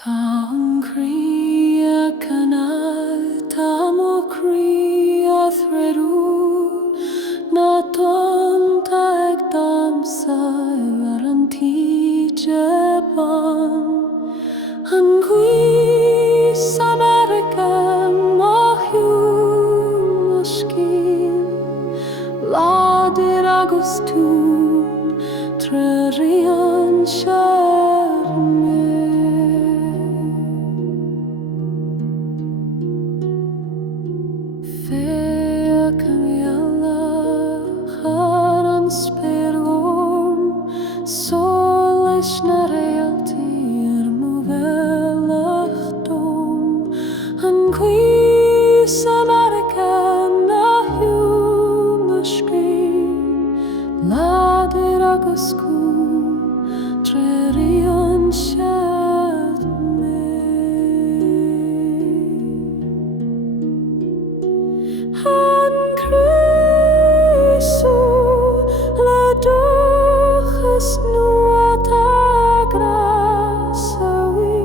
Taong cria canal, tamo cria thredu, na tonta ekdam sa aranti Japan. Angui samarika mahyu mashkin, ladir agustun trerian charme. Fea camiala haran spergom, soles na realti ermovelachtom. Angui samarika mahyu mashkin, ladir agustun trerian charme. Han Cristo la dochas nuata grasawi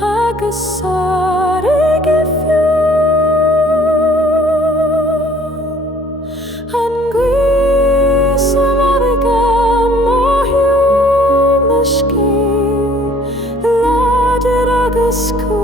agasare gefion. Han Cristo mariga mohyu mashki la deragasku